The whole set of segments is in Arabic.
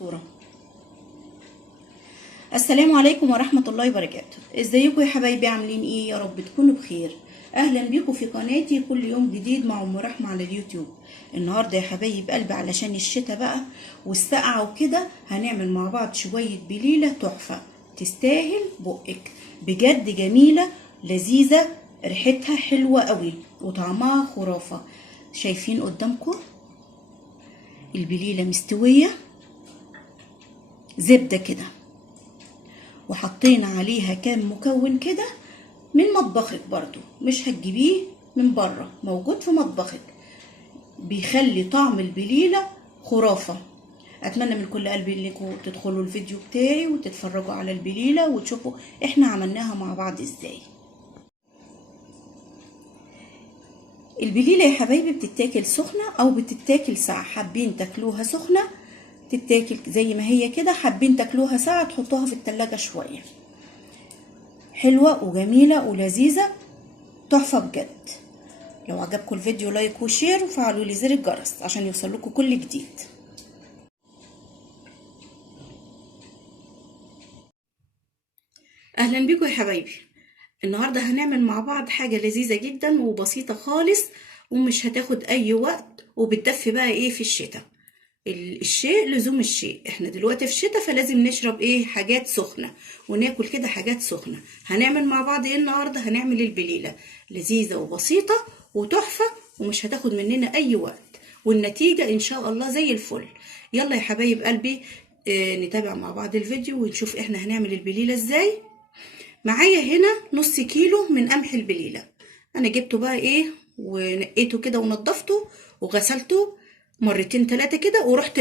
صورة. السلام عليكم ورحمة الله وبركاته. ازيكم يا حبايبي، عاملين ايه؟ يا رب تكونوا بخير. اهلا بيكم في قناتي كل يوم جديد مع ام رحمة على اليوتيوب. النهارده يا حبايب قلبي علشان الشتاء بقى والسقعة وكده هنعمل مع بعض شوية بليلة تحفة تستاهل بقك، بجد جميلة لذيذة، ريحتها حلوة قوي وطعمها خرافة. شايفين قدامكم البليلة مستوية زبدة كده، وحطينا عليها كام مكون كده من مطبخك، برضو مش هتجيبيه من بره، موجود في مطبخك، بيخلي طعم البليلة خرافة. اتمنى من كل قلبي انكم تدخلوا الفيديو بتاعي وتتفرجوا على البليلة وتشوفوا احنا عملناها مع بعض ازاي. البليلة يا حبايبي بتتاكل سخنة او بتتاكل ساقعة، حابين تاكلوها سخنة تتاكل زي ما هي كده، حابين تاكلوها ساقعة تحطوها في التلاجة شوية. حلوة وجميلة ولذيذة تحفة بجد. لو عجبكم الفيديو لايك وشير وفعلوا لي زر الجرس عشان يوصل لكم كل جديد. اهلا بيكم يا حبايبي. النهارده هنعمل مع بعض حاجة لذيذة جدا وبسيطة خالص ومش هتاخد اي وقت، وبتدفي بقى ايه في الشتاء. الشيء لزوم الشيء، احنا دلوقتي في الشتاء فلازم نشرب ايه حاجات سخنة وناكل كده حاجات سخنة. هنعمل مع بعض ايه النهارده؟ هنعمل البليلة لذيذة وبسيطة وتحفة ومش هتاخد مننا اي وقت، والنتيجة ان شاء الله زي الفل. يلا يا حبايب قلبي نتابع مع بعض الفيديو ونشوف احنا هنعمل البليلة ازاي. معايا هنا نص كيلو من قمح البليلة، انا جبته بقى ايه ونقيته كده ونضفته وغسلته مرتين تلاتة كده ورحت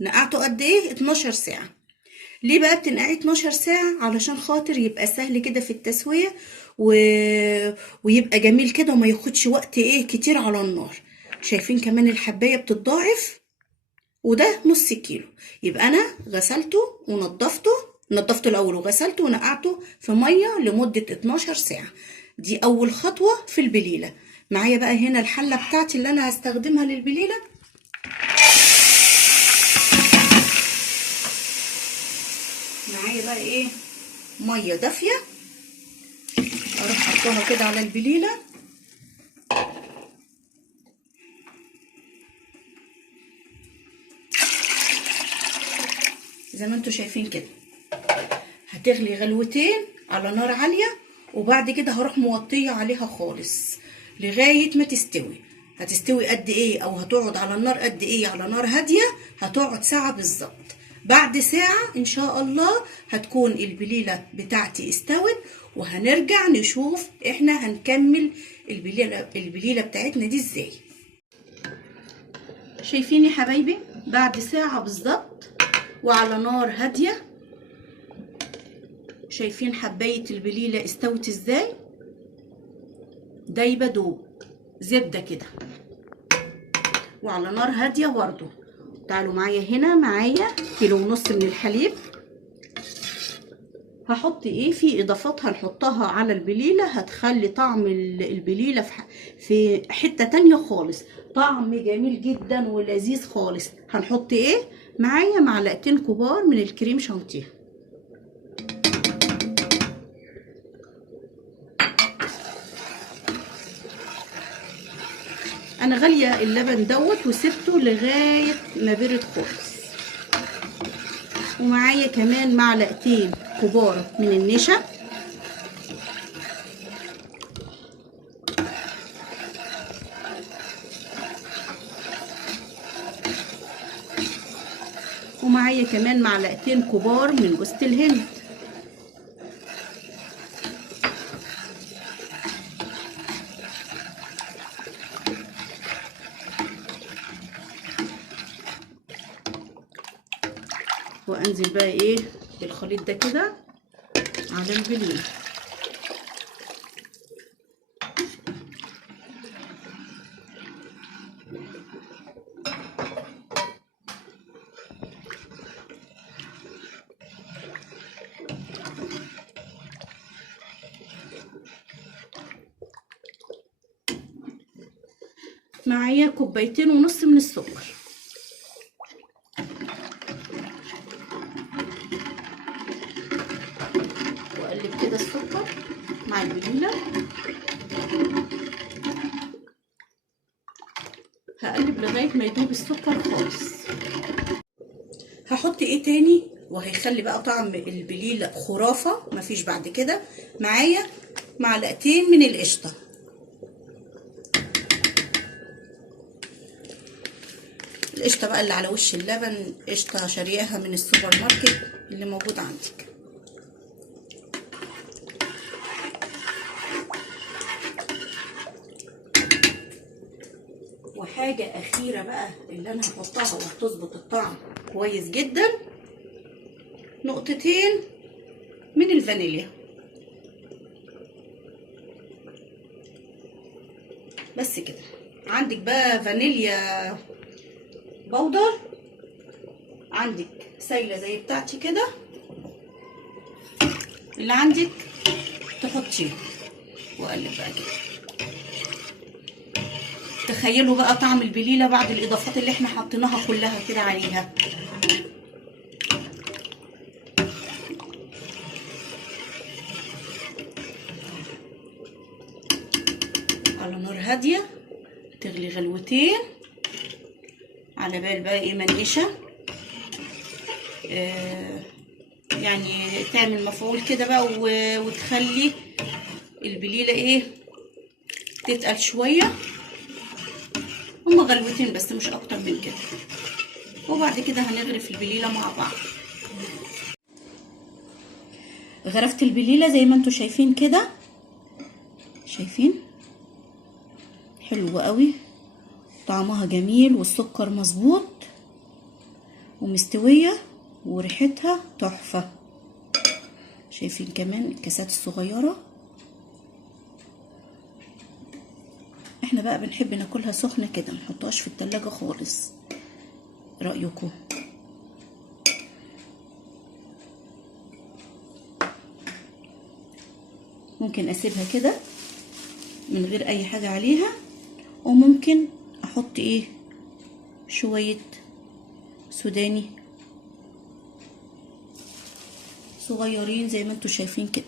نقعته قد ايه 12 ساعة. ليه بقى بتنقعيه 12 ساعة؟ علشان خاطر يبقى سهل كده في التسوية ويبقى جميل كده وما ياخدش وقت ايه كتير على النار. شايفين كمان الحباية بتتضاعف، وده نص كيلو. يبقى انا غسلته نضفته الاول وغسلته ونقعته في ميه لمده 12 ساعه. دي اول خطوه في البليله. معايا بقى هنا الحله بتاعتي اللي انا هستخدمها للبليله. معايا بقى ايه ميه دافيه، اروح حطها كده على البليله زي ما انتوا شايفين كده. هتغلي غلوتين على نار عاليه، وبعد كده هروح موطيه عليها خالص لغايه ما تستوي. هتستوي قد ايه او هتقعد على النار قد ايه؟ على نار هاديه هتقعد ساعه بالظبط. بعد ساعه ان شاء الله هتكون البليله بتاعتي استوت، وهنرجع نشوف احنا هنكمل البليله بتاعتنا دي ازاي. شايفين يا حبايبي بعد ساعه بالظبط وعلى نار هاديه، شايفين حبايه البليله استوت ازاي؟ دايبه دوب زبده كده وعلى نار هاديه برضو. تعالوا معايا هنا، معايا كيلو ونص من الحليب. هحط ايه في اضافات هنحطها على البليله هتخلي طعم البليله في حته تانية خالص، طعم جميل جدا ولذيذ خالص. هنحط ايه؟ معايا معلقتين كبار من الكريم شانتيه. انا غاليه اللبن دوت وسبته لغايه ما برد خالص. ومعايا كمان معلقتين كبار من النشا، ومعايا كمان معلقتين كبار من جوز الهند. وانزل بقى ايه الخليط ده كده على البليله. معايا كوبايتين ونص من السكر. كده السكر مع البليله. هقلب لغايه ما يدوب السكر خالص. هحط ايه تاني وهيخلي بقى طعم البليله خرافه مفيش بعد كده؟ معايا معلقتين من القشطه. القشطه بقى اللي على وش اللبن، قشطه شارياها من السوبر ماركت اللي موجود عندك. وحاجه اخيره بقى اللي انا هحطها وهتظبط الطعم كويس جدا، نقطتين من الفانيليا بس كده. عندك بقى فانيليا بودر، عندك سايله زي بتاعتي كده، اللي عندك تحطيه وقلب بقى كده. تخيلوا بقى طعم البليله بعد الاضافات اللي احنا حطيناها كلها كده عليها. على نار هاديه تغلي غلوتين، على بال بقى ايه منقشه، يعني تعمل مفعول كده بقى وتخلي البليله ايه تتقل شويه. هما غلوتين بس مش اكتر من كده، وبعد كده هنغرف البليله مع بعض. غرفت البليله زي ما انتم شايفين كده، شايفين حلو قوي، طعمها جميل والسكر مظبوط ومستويه وريحتها تحفه. شايفين كمان الكاسات الصغيره. احنا بقى بنحب ناكلها سخنه كده، منحطهاش في التلاجة خالص. رأيكم؟ ممكن اسيبها كده من غير اي حاجه عليها، وممكن احط ايه شويه سوداني صغيرين زي ما انتم شايفين كده.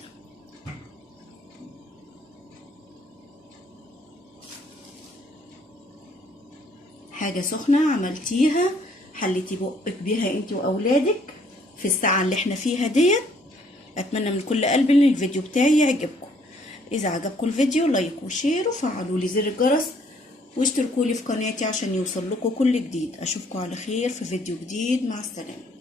حاجه سخنه عملتيها، حليتي بقك بيها انت واولادك في الساعه اللي احنا فيها ديت. اتمنى من كل قلبي ان الفيديو بتاعي يعجبكم. اذا عجبكم الفيديو لايك وشير وفعلوا لي زر الجرس واشتركوا لي في قناتي عشان يوصل لكم كل جديد. اشوفكم على خير في فيديو جديد، مع السلامه.